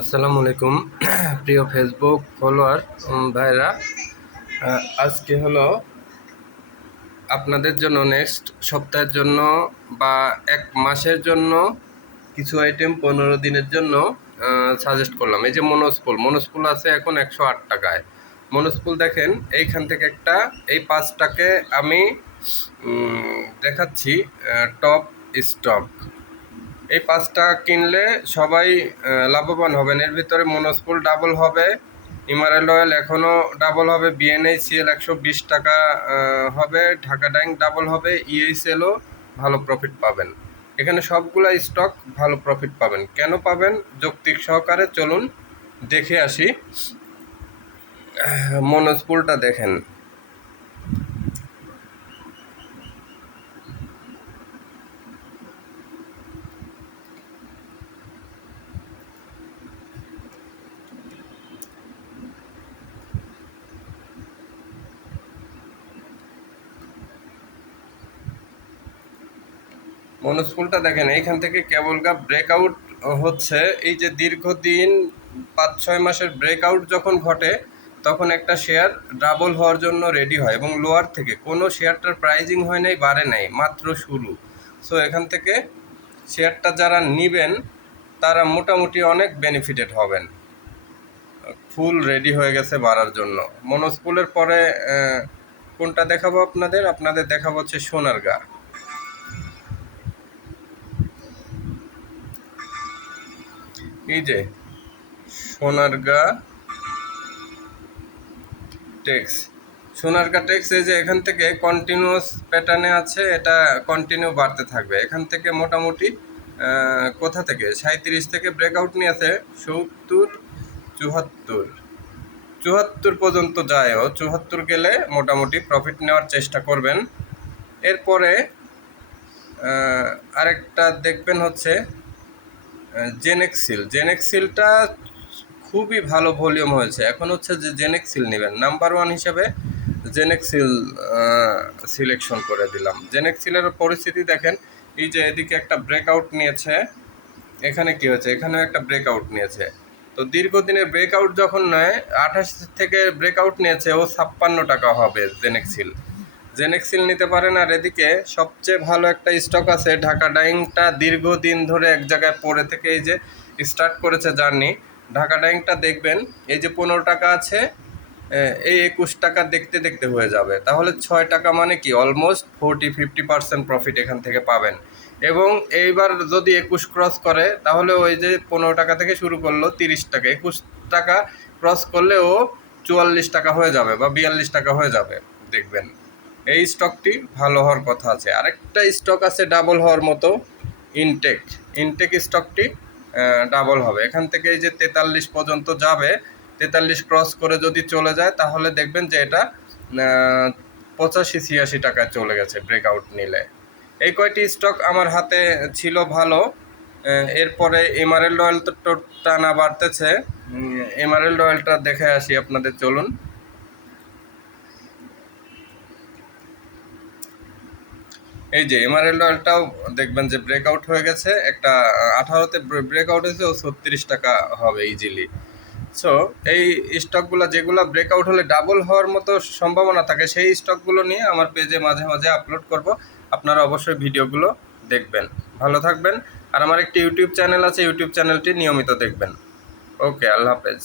আসসালামু আলাইকুম প্রিয় ফেসবুক ফলোয়ার ভাইরা। আজকে হলো আপনাদের জন্য নেক্সট সপ্তাহের জন্য বা এক মাসের জন্য কিছু আইটেম 15 দিনের জন্য সাজেস্ট করলাম। এই যে মনোস্পুল আছে এখন 108 টাকায়। মনোস্পুল দেখেন, এইখান থেকে একটা এই 5টাকে আমি দেখাচ্ছি টপ স্টক। এই 5টা কিনলে সবাই লাভবান হবেন। এর ভিতরে মনোস্পুল ডাবল হবে, ইমারেল অয়েল এখনও ডাবল হবে, বিএনএইচসিএল 120 টাকা হবে, ঢাকা ডাইং ডাবল হবে, ইএইচএলও ভালো প্রফিট পাবেন। এখানে সবগুলা স্টক ভালো প্রফিট পাবেন। কেন পাবেন যৌক্তিক সহকারে চলুন দেখে আসি। মনোস্পুলটা দেখেন, মনোস্পুলটা দেখেন, এইখান থেকে কেবল ব্রেকআউট হচ্ছে। এই যে দীর্ঘদিন 5-6 মাসের ব্রেকআউট যখন ঘটে তখন একটা শেয়ার ডাবল হওয়ার জন্য রেডি হয় এবং লোয়ার থেকে কোনো শেয়ারটার প্রাইজিং হয় নাই, বাড়ে নাই, মাত্র শুরু। সো এখান থেকে শেয়ারটা যারা নেবেন তারা মোটামুটি অনেক বেনিফিটেড হবেন। ফুল রেডি হয়ে গেছে বাড়ার জন্য। মনোস্পুলের পরে কোনটা দেখাবো আপনাদের দেখাবো হচ্ছে সোনারগাঁ। এই যে সোনারগাঁ টেক্স, এই যে এখান থেকে কন্টিনিউয়াস প্যাটার্নে আছে, এটা কন্টিনিউ বাড়তে থাকবে। এখান থেকে মোটামুটি কোথা থেকে 37 থেকে ব্রেকআউট নিয়েছে 70, 74, 74 পর্যন্ত যায়। 74 গেলে মোটামুটি প্রফিট নেওয়ার চেষ্টা করবেন। এরপরে আরেকটা দেখবেন হচ্ছে জেনেক্সিলটা খুবই ভালো ভলিউম হয়েছে। এখন হচ্ছে যে জেনেক্সিল নেবেন, নাম্বার 1 হিসাবে জেনেক্সিল সিলেকশন করে দিলাম। জেনেক্সিলের পরিস্থিতি দেখেন, এই যে এদিকে একটা ব্রেকআউট নিয়েছে, এখানে কি হয়েছে, এখানেও একটা ব্রেকআউট নিয়েছে। তো দীর্ঘদিনের ব্রেকআউট যখন নেয়, 28 থেকে ব্রেকআউট নিয়েছে, ও 56 টাকা হবে জেনেক্সিল নিতে পারেন। আর এদিকে সবচেয়ে ভালো একটা স্টক আছে ঢাকা ডাইংটা। দীর্ঘদিন ধরে এক জায়গায় পড়ে থেকে এই যে স্টার্ট করেছে জার্নি। ঢাকা ডাইংটা দেখবেন, এই যে 15 টাকা আছে, এই 21 টাকা দেখতে দেখতে হয়ে যাবে। তাহলে 6 টাকা মানে কি অলমোস্ট 40-50% প্রফিট এখান থেকে পাবেন। এবং এইবার যদি 21 ক্রস করে তাহলে ওই যে 15 টাকা থেকে শুরু করলো 30 টাকা, 21 টাকা ক্রস করলে ও 44 টাকা হয়ে যাবে বা 42 টাকা হয়ে যাবে দেখবেন। এই স্টকটি ভালো হওয়ার কথা আছে। আরেকটা স্টক আছে ডাবল হওয়ার মতো, ইনটেক স্টকটি ডাবল হবে। এখান থেকে এই যে 43 পর্যন্ত যাবে, 43 ক্রস করে যদি চলে যায় তাহলে দেখবেন যে এটা 85-86 টাকায় চলে গেছে ব্রেকআউট নিলে। এই কয়টি স্টক আমার হাতে ছিল ভালো। এরপরে এমারেল্ড অয়েল তো টানা বাড়তেছে। এমারেল্ড অয়েলটা দেখে আসি আপনাদের, চলুন। এই যে এমারেল্ড অয়েলটাও দেখবেন যে ব্রেকআউট হয়ে গেছে, একটা 18তে ব্রেকআউট হয়েছে, ও 36 টাকা হবে ইজিলি। সো এই স্টকগুলো যেগুলো ব্রেকআউট হলে ডাবল হওয়ার মতো সম্ভাবনা থাকে, সেই স্টকগুলো নিয়ে আমার পেজে মাঝে মাঝে আপলোড করব। আপনারা অবশ্যই ভিডিওগুলো দেখবেন। ভালো থাকবেন। আর আমার একটি ইউটিউব চ্যানেল আছে, ইউটিউব চ্যানেলটি নিয়মিত দেখবেন। ওকে, আল্লাহ হাফেজ।